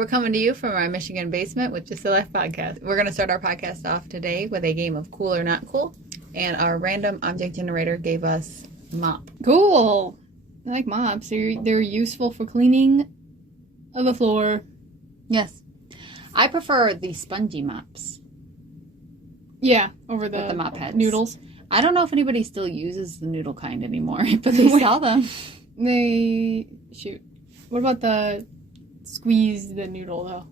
We're coming to you from our Michigan basement with Just a Life podcast. We're going to start our podcast off today with a game of cool or not cool. And our random object generator gave us mop. Cool. I like mops. They're useful for cleaning of the floor. Yes. I prefer the spongy mops. Yeah, over the mop heads. Noodles. I don't know if anybody still uses the noodle kind anymore, but they sell them. What about the squeeze the noodle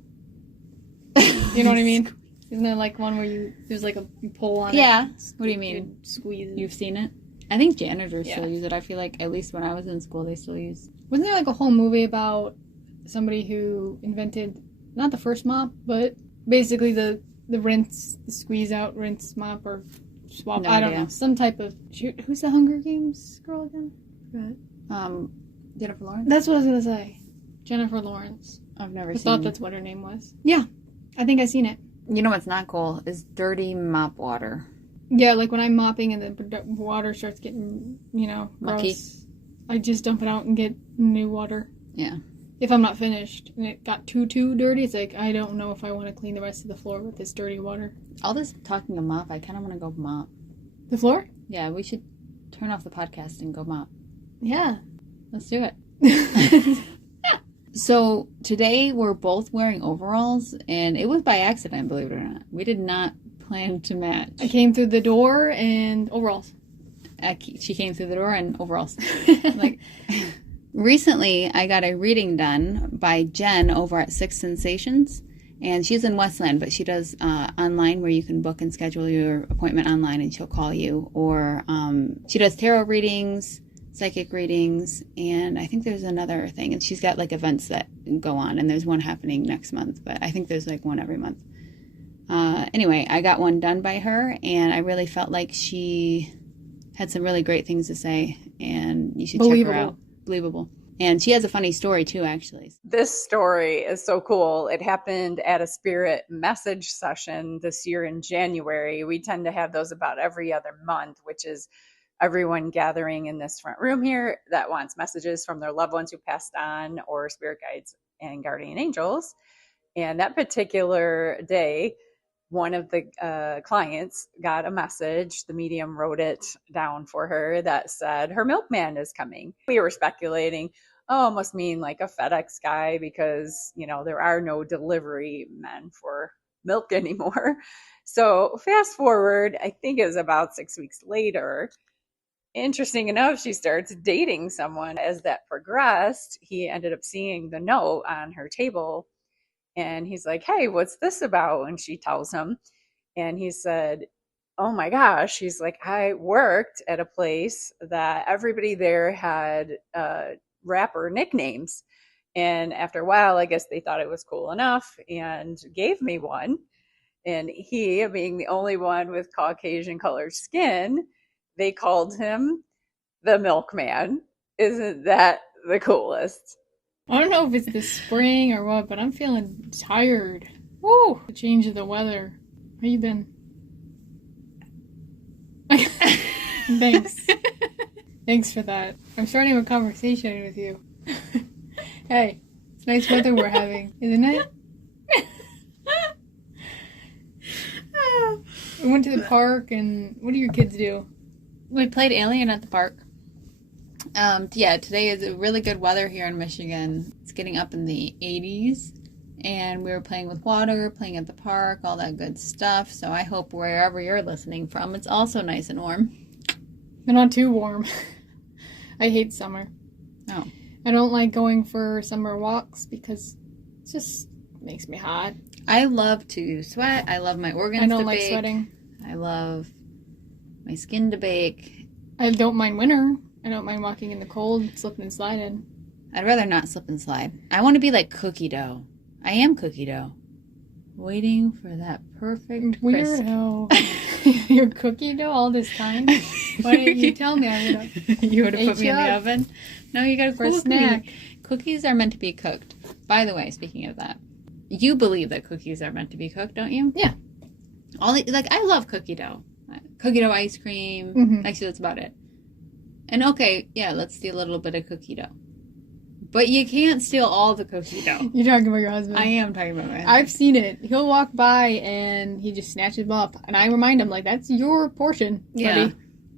though? You know what I mean? Isn't there like one where there's like you pull on it? Yeah. What do you mean? Squeeze it. You've seen it? I think janitors still use it. I feel like at least when I was in school they still use. Wasn't there like a whole movie about somebody who invented not the first mop, but basically the rinse, the squeeze out rinse mop or swap? No I don't idea. know. Some type of who's the Hunger Games girl again? Jennifer Lawrence? That's what I was gonna say. Jennifer Lawrence. I've never I seen thought that's what her name was. Yeah. I think I've seen it. You know what's not cool is dirty mop water. Yeah, like when I'm mopping and the water starts getting, mucky. Gross, I just dump it out and get new water. Yeah. If I'm not finished and it got too dirty, it's like, I don't know if I want to clean the rest of the floor with this dirty water. All this talking of mop, I kind of want to go mop. The floor? Yeah, we should turn off the podcast and go mop. Yeah. Let's do it. So today we're both wearing overalls, and it was by accident, believe it or not. We did not plan to match. I came through the door and overalls. She came through the door and overalls. Recently, I got a reading done by Jen over at SixthSensations, and she's in Westland, but she does online where you can book and schedule your appointment online, and she'll call you. Or she does tarot readings, psychic readings, and I think there's another thing. And she's got like events that go on, and there's one happening next month, but I think there's like one every month. Anyway, I got one done by her, and I really felt like she had some really great things to say, and you should check her out. Believable. And she has a funny story too, actually. This story is so cool. It happened at a spirit message session this year in January. We tend to have those about every other month, which is everyone gathering in this front room here that wants messages from their loved ones who passed on, or spirit guides and guardian angels. And that particular day, one of the clients got a message. The medium wrote it down for her that said her milkman is coming. We were speculating, it must mean like a FedEx guy, because, there are no delivery men for milk anymore. So fast forward, I think it was about 6 weeks later. Interesting enough, she starts dating someone. As that progressed, he ended up seeing the note on her table, and he's like, "Hey, what's this about?" And she tells him, and he said, "Oh my gosh." He's like, "I worked at a place that everybody there had rapper nicknames, and after a while, I guess they thought it was cool enough and gave me one." And he, being the only one with Caucasian colored skin, they called him the milkman. Isn't that the coolest? I don't know if it's the spring or what, but I'm feeling tired. Woo! The change of the weather. How you been? Thanks. Thanks for that. I'm starting a conversation with you. Hey, it's nice weather we're having, isn't it? We went to the park, and what do your kids do? We played Alien at the park. Today is really good weather here in Michigan. It's getting up in the 80s, and we were playing with water, playing at the park, all that good stuff. So I hope wherever you're listening from, it's also nice and warm. But not too warm. I hate summer. Oh. I don't like going for summer walks because it just makes me hot. I love to sweat. I love my organs to bake. I don't like sweating. I love my skin to bake. I don't mind winter. I don't mind walking in the cold, slipping and sliding. I'd rather not slip and slide. I want to be like cookie dough. I am cookie dough. Waiting for that perfect crisp. Weirdo. You're cookie dough all this time? Why didn't you tell me? I would have. You would have put me in the oven? No, you gotta cook a snack. Me. Cookies are meant to be cooked. By the way, speaking of that, you believe that cookies are meant to be cooked, don't you? Yeah. I love cookie dough. Cookie dough ice cream. Mm-hmm. Actually, that's about it. And okay, yeah, let's do a little bit of cookie dough. But you can't steal all the cookie dough. You're talking about your husband. I am talking about my husband. I've seen it. He'll walk by and he just snatches them up. And I remind him, like, that's your portion, buddy.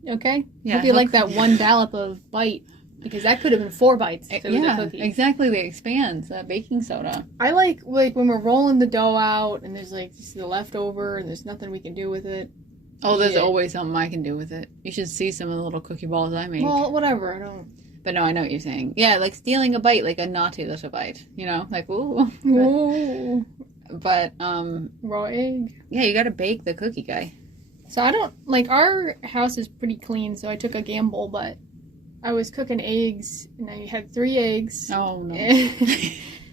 Okay? Yeah. Hope you like that one dollop of bite. Because that could have been 4 bites. If it was a cookie. Exactly. It expands that baking soda. I like when we're rolling the dough out and there's, like, just the leftover and there's nothing we can do with it. Oh, there's always something I can do with it. You should see some of the little cookie balls I make. Well, whatever. I don't... But no, I know what you're saying. Yeah, like stealing a bite, like a naughty little bite. You know? Like, ooh. Ooh. But, Raw egg. yeah, you gotta bake the cookie guy. So I don't... Like, our house is pretty clean, so I took a gamble, but I was cooking eggs, and I had 3 eggs. Oh, no.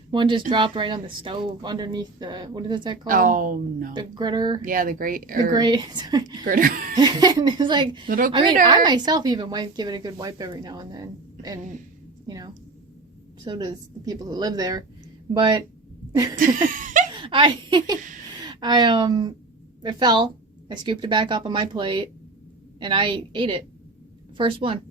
One just dropped right on the stove underneath the... What is that called? Oh, no. The gritter. Yeah, the Sorry. gritter. And it's like... Little I mean, gritter. I myself even give it a good wipe every now and then. And, you know, so does the people who live there. But it fell. I scooped it back up on my plate, and I ate it. First one.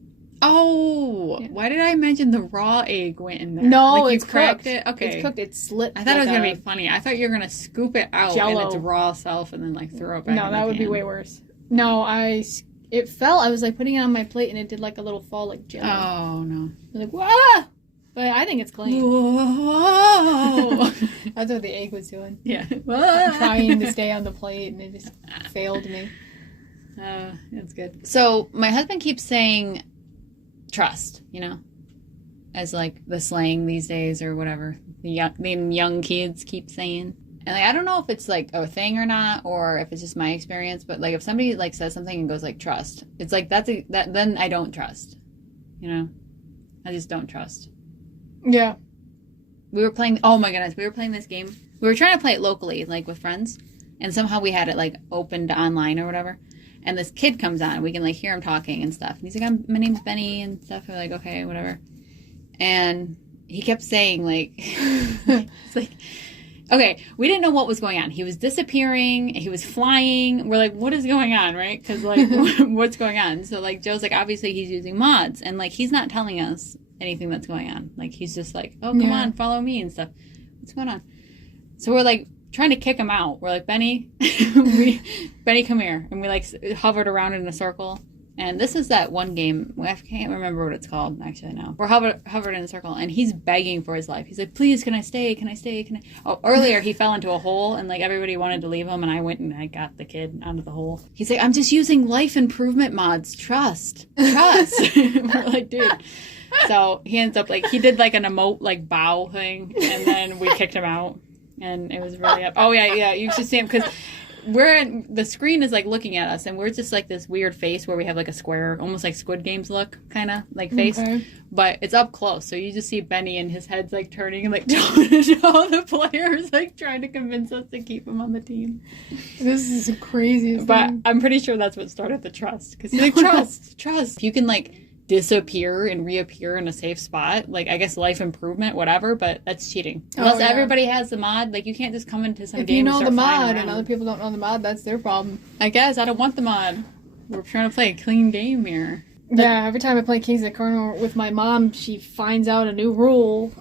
Oh, Yeah. Why did I imagine the raw egg went in there? No, like it's you cracked cooked. it. Okay, It's cooked. It's slit. I thought it was like gonna be funny. I thought you were gonna scoop it out Jell-O. in its raw self and then like throw it back. No, in that the would be pan. way worse. No, it fell. I was like putting it on my plate, and it did like a little fall, like jello. Oh no! I was like, whoa! But I think it's clean. Whoa! That's what the egg was doing. Yeah, Trying to stay on the plate, and it just failed me. That's good. So my husband keeps saying trust, you know, as like the slang these days or whatever the young kids keep saying. And like, I don't know if it's like a thing or not, or if it's just my experience, but like if somebody like says something and goes like trust, it's like that then I don't trust, you know, I just don't trust. Yeah. We were playing, oh my goodness, we were playing this game. We were trying to play it locally, like with friends, and somehow we had it like opened online or whatever. And this kid comes on, we can like hear him talking and stuff. And he's like, my name's Benny and stuff. We're like, okay, whatever. And he kept saying like, it's like, okay, we didn't know what was going on. He was disappearing. He was flying. We're like, what is going on, right? Because like, what's going on? So like, Joe's like, obviously he's using mods, and like, he's not telling us anything that's going on. Like, he's just like, oh, come on, follow me and stuff. What's going on? So we're like trying to kick him out. We're like, Benny, Benny, come here. And we like hovered around in a circle. And this is that one game, I can't remember what it's called, actually, now. We're hovered in a circle, and he's begging for his life. He's like, please, can I stay? Can I stay? Can I? Oh, earlier he fell into a hole, and like everybody wanted to leave him, and I went and I got the kid out of the hole. He's like, I'm just using life improvement mods. Trust. We're like, dude. So he ends up like, he did like an emote, like bow thing, and then we kicked him out, and it was really up. Oh, yeah, you should see him, because the screen is like looking at us, and we're just like this weird face where we have like a square, almost like Squid Games look, kind of like face, but it's up close, so you just see Benny and his head's like turning and like to all the players, like trying to convince us to keep him on the team. This is the craziest But thing. I'm pretty sure that's what started the trust, because like trust. If you can like disappear and reappear in a safe spot, like I guess life improvement, whatever, but that's cheating. Unless everybody has the mod, like you can't just come into some if game you know and the start flying mod around. and other people don't know the mod, that's their problem. I guess I don't want the mod. We're trying to play a clean game here. Yeah, every time I play Kings of the Corner with my mom, she finds out a new rule.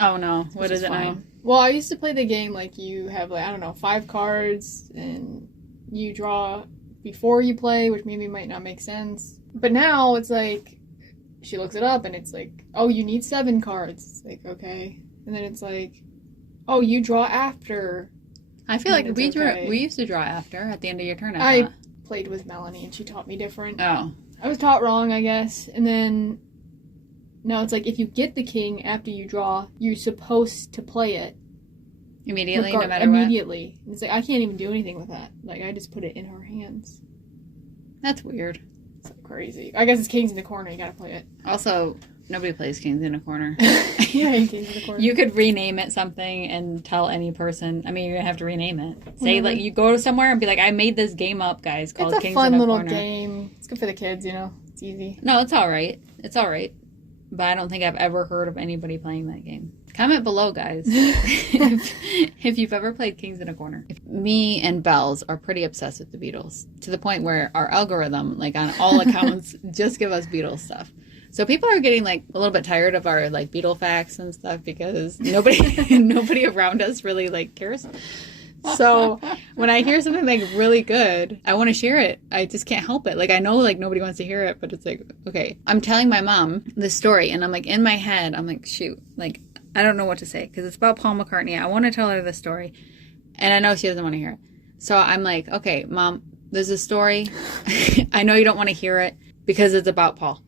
Oh no, what is it now? Well, I used to play the game like you have like, I don't know, 5 cards and you draw before you play, which maybe might not make sense. But now it's like she looks it up and it's like, oh, you need 7 cards. It's like, okay. And then it's like, oh, you draw after. I feel like we okay. we used to draw after at the end of your turn. I played with Melanie and she taught me different. Oh. I was taught wrong, I guess. And then no, it's like if you get the king after you draw, you're supposed to play it Immediately, no matter immediately. It's like I can't even do anything with that. Like I just put it in her hands. what? That's weird. It's like crazy. I guess it's Kings in the Corner. You gotta play it. Also, nobody plays Kings in a Corner. Yeah, Kings in the Corner. You could rename it something and tell any person. I mean, you're gonna have to rename it. Say like you go somewhere and be like, I made this game up, guys, called It's a Kings fun in a little Corner. game. It's good for the kids, you know. It's easy. No, it's all right. It's all right. But I don't think I've ever heard of anybody playing that game. Comment below, guys, if you've ever played Kings in a Corner. Me and Bells are pretty obsessed with the Beatles, to the point where our algorithm, like on all accounts, just give us Beatles stuff. So people are getting like a little bit tired of our like Beatle facts and stuff because nobody around us really like cares. So when I hear something like really good, I want to share it. I just can't help it. Like I know like nobody wants to hear it, but it's like, okay, I'm telling my mom this story and I'm like in my head, I'm like, shoot, like I don't know what to say because it's about Paul McCartney. I want to tell her the story and I know she doesn't want to hear it. So I'm like, okay, Mom, there's a story. I know you don't want to hear it because it's about Paul.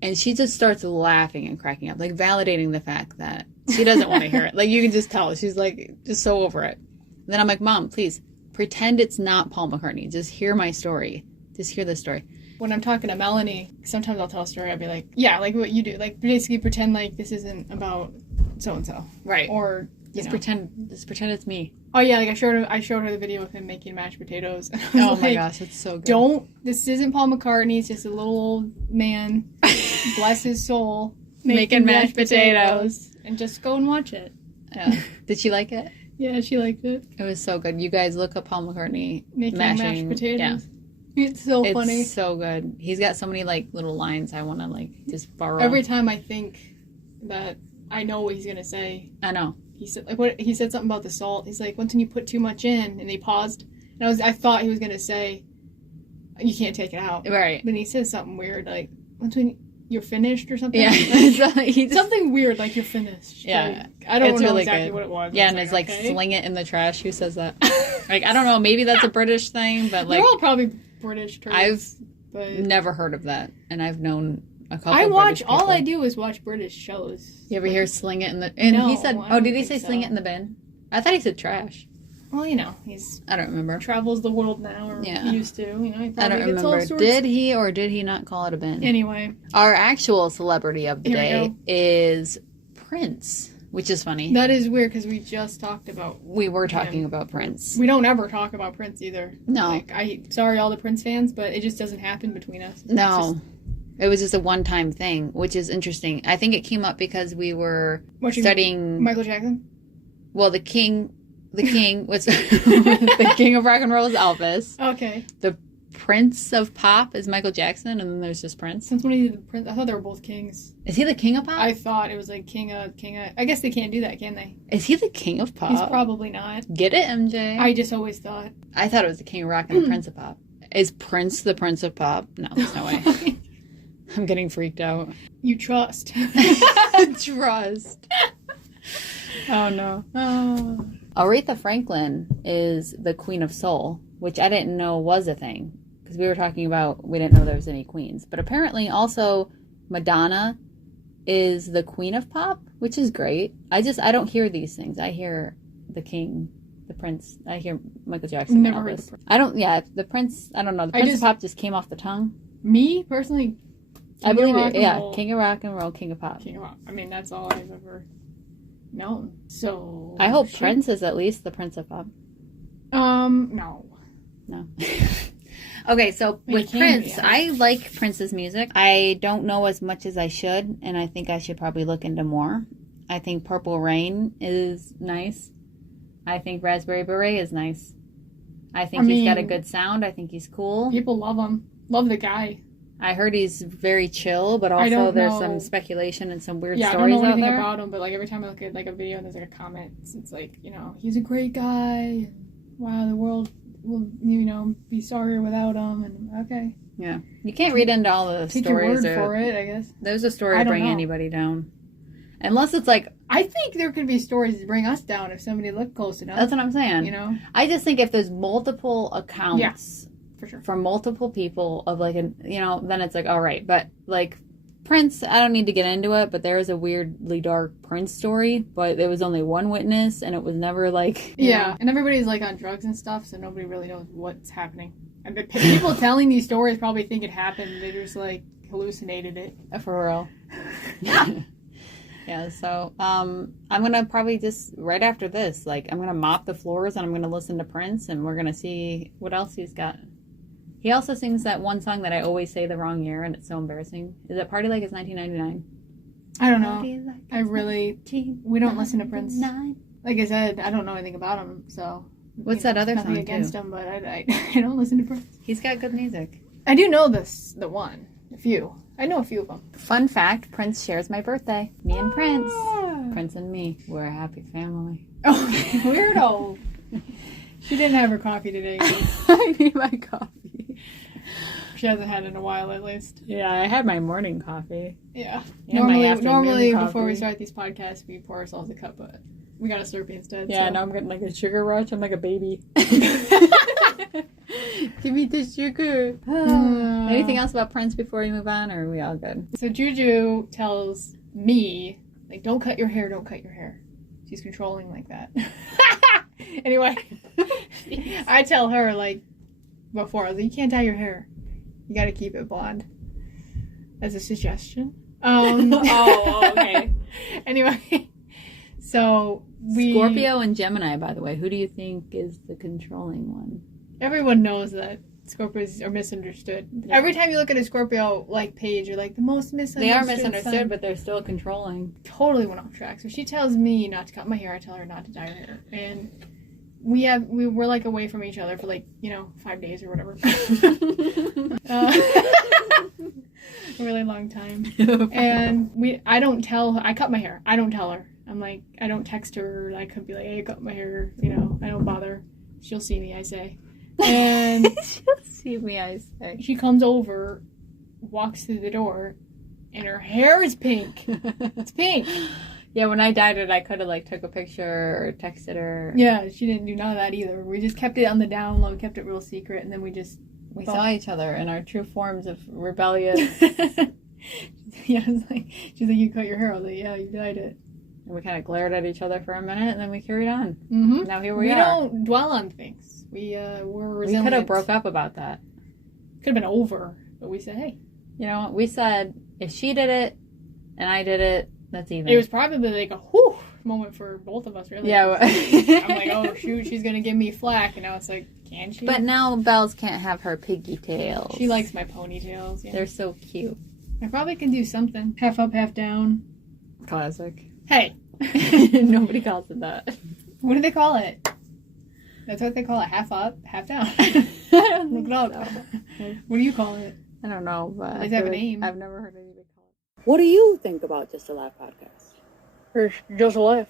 And she just starts laughing and cracking up, like validating the fact that she doesn't want to hear it. Like you can just tell. She's like just so over it. And then I'm like, Mom, please pretend it's not Paul McCartney. Just hear my story. Just hear this story. When I'm talking to Melanie, sometimes I'll tell a story. I'll be like, yeah, like what you do. Like basically pretend like this isn't about so-and-so. Right. Or just pretend it's me. Oh yeah, like I showed her the video of him making mashed potatoes. And I was oh like, my gosh, it's so good. This isn't Paul McCartney. It's just a little old man, bless his soul, making mashed potatoes. And just go and watch it. Yeah. Did she like it? Yeah, she liked it. It was so good. You guys look up Paul McCartney making mashed potatoes. Yeah. It's so funny. It's so good. He's got so many like little lines I want to like just borrow. Every time I think that I know what he's gonna say. I know. He said he said something about the salt. He's like, once when you put too much in, and he paused, and I thought he was gonna say, you can't take it out. Right. But he says something weird like, once when you're finished or something. Yeah. Something weird like you're finished. Yeah. Like, I don't know really exactly good. What it was. Yeah, and it's like okay. Sling it in the trash. Who says that? Like I don't know. Maybe that's a British thing, but like they're all probably British terms. I've never heard of that, and I've known a couple. I watch British people. all I do is watch British shows. You ever hear Sling it in the? And no, he said, I "Oh, did he think say Sling it in the bin?" I thought he said trash. Well, you know, he's I don't remember. Travels the world now, or he used to. You know, he probably I don't gets all remember. sorts. Did he or did he not call it a bin? Anyway, our actual celebrity of the day is Prince, which is funny. That is weird because we just talked about. We were talking about Prince. We don't ever talk about Prince either. No, like sorry all the Prince fans, but it just doesn't happen between us. No. It was just a one-time thing, which is interesting. I think it came up because we were studying Michael Jackson. Well, the king was the king of rock and roll is Elvis. Okay. The Prince of Pop is Michael Jackson, and then there's just Prince. Since when is the Prince? I thought they were both kings. Is he the king of pop? I thought it was like king of. I guess they can't do that, can they? Is he the king of pop? He's probably not. Get it, MJ? I just always thought. I thought it was the king of rock and the Prince of Pop. Is Prince the Prince of Pop? No, there's no way. I'm getting freaked out. You trust. Trust. Oh, no. Oh. Aretha Franklin is the Queen of Soul, which I didn't know was a thing. Because we were talking about, we didn't know there was any queens. But apparently also Madonna is the Queen of Pop, which is great. I don't hear these things. I hear the King, the Prince. I hear Michael Jackson. Never heard the Prince. The Prince, I don't know. The Prince of Pop just came off the tongue. Me, personally... I believe it. Yeah, King of Rock and Roll, King of Pop. King of Rock. I mean, that's all I've ever known. So I hope Prince is at least the Prince of Pop. No. Okay, so with Prince, I like Prince's music. I don't know as much as I should, and I think I should probably look into more. I think Purple Rain is nice. I think Raspberry Beret is nice. I think he's got a good sound. I think he's cool. People love him. Love the guy. I heard he's very chill, but also there's some speculation and some weird stories out there. I don't know anything about him, but like every time I look at like a video and there's like a comment, it's like, you know, he's a great guy. Wow, the world will, you know, be sorrier without him. And okay. Yeah. You can't read into all the Take stories. Take your word for it, I guess. There's a story to bring anybody down. Unless it's like... I think there could be stories to bring us down if somebody looked close enough. That's what I'm saying. You know? I just think if there's multiple accounts... Yeah. For sure. From multiple people of like then it's like all right, but like Prince, I don't need to get into it, but there is a weirdly dark Prince story, but there was only one witness and it was never like you know. And everybody's like on drugs and stuff, so nobody really knows what's happening. And the people telling these stories probably think it happened. They just like hallucinated it. For real. Yeah, so I'm gonna probably just right after this, like I'm gonna mop the floors and I'm gonna listen to Prince and we're gonna see what else he's got. He also sings that one song that I always say the wrong year, and it's so embarrassing. Is it Party Like It's 1999? I don't know. We don't listen to Prince. Like I said, I don't know anything about him, so... What's that other song, nothing against him, but I don't listen to Prince. He's got good music. I do know the one. A few. I know a few of them. Fun fact, Prince shares my birthday. Me and Prince. Ah. Prince and me. We're a happy family. Oh, weirdo. She didn't have her coffee today. I need my coffee. She hasn't had it in a while, at least. Yeah, I had my morning coffee. Yeah. And my afternoon Normally coffee. before we start these podcasts, we pour ourselves a cup, but we got a Slurpee instead. Yeah, so. now I'm getting like a sugar rush. I'm like a baby. Give me the sugar. Anything else about Prince before we move on, or are we all good? So Juju tells me, like, don't cut your hair, don't cut your hair. She's controlling like that. Anyway, I tell her, like, before, I was like, you can't dye your hair. You gotta keep it blonde. As a suggestion. Okay. Anyway, so Scorpio and Gemini, by the way. Who do you think is the controlling one? Everyone knows that Scorpios are misunderstood. Yeah. Every time you look at a Scorpio like page, you're like the most misunderstood. They are misunderstood, sign. but they're still controlling. Totally went off track. So she tells me not to cut my hair. I tell her not to dye her hair, and we were like away from each other for like 5 days or whatever. A really long time. And I don't tell her. I cut my hair. I don't tell her. I'm like, I don't text her. I could be like, hey, I cut my hair. I don't bother. She'll see me, I say. And She'll see me, I say. she comes over, walks through the door, and her hair is pink. It's pink. Yeah, when I dyed it, I could have took a picture or texted her. Yeah, she didn't do none of that either. We just kept it on the down low, kept it real secret, and then we saw each other in our true forms of rebellious. Yeah, she's like, you cut your hair. I was like, yeah, you dyed it. And we kind of glared at each other for a minute, and then we carried on. Mm-hmm. Now here we are. We don't dwell on things. We're resilient. We could have broke up about that. Could have been over, but we said, hey. You know what? We said, if she did it and I did it, that's even. It was probably like a whew moment for both of us, really. Yeah. I'm like, oh, shoot, she's going to give me flack. And now it's like, can she? But now Bells can't have her piggy tails. She likes my ponytails. Yeah. They're so cute. I probably can do something. Half up, half down. Classic. Hey. Nobody calls it that. What do they call it? That's what they call it. Half up, half down. Look it up. What do you call it? I don't know, but Does it have a name? I've never heard anybody call it. What do you think about Just a Laugh podcast? Or just a laugh.